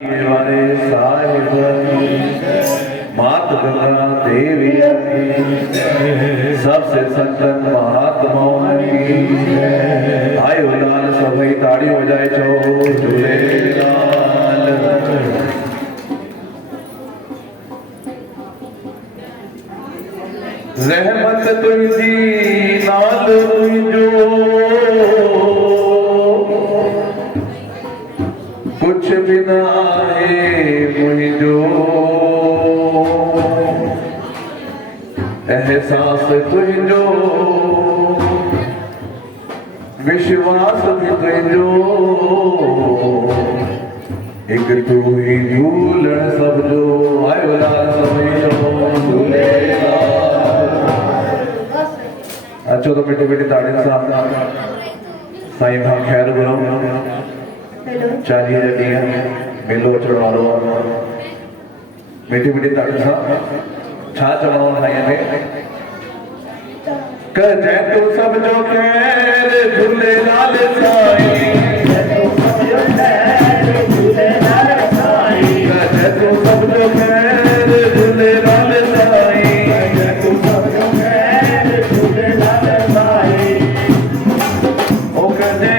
वाले साहिब मात गंगा देवी सबसे संतन महात्माओं की भाई लाल सभी ताड़ी हो जाए छो झूलेलाल। रहमत तुझी नाल तुझो कुछ बिना है मुझो एहसास तुझो विश्वास भी तुझो एक तू ही झूलण सब जो आयो लाल सभी झूलेलाल। अचो तो मिठी मिठी ताड़ी सां साईं खां ख़ैर घुरूं। चालीह ॾींहं मेलो अचण वारो आहे। मिठी मिठी ताड़ी सां छा चवणो आहे साईं में कजै तूं सब जो ख़ैर झूलेलाल साईं कजै तूं सब जो ख़ैर झूलेलाल साईं कजै तूं सब जो ख़ैर झूलेलाल साईं कजै तूं सब जो ख़ैर झूलेलाल साईं ओ कजै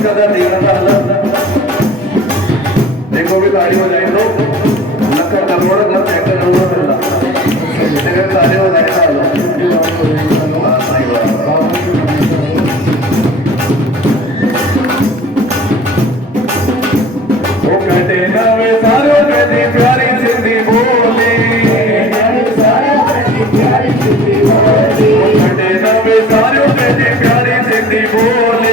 लश्कर का दीवाना था अल्लाह देखो भी ताली हो जाए तो लश्कर का मोड़ घर चेक कर लो अल्लाह देखो ताली हो जाए तो अल्लाह सही बात वो कहते ना वे सारे कहते प्यारी सिंधी बोले सारे कहते प्यारी सिंधी बोले कहते ना वे सारे कहते प्यारी सिंधी बोले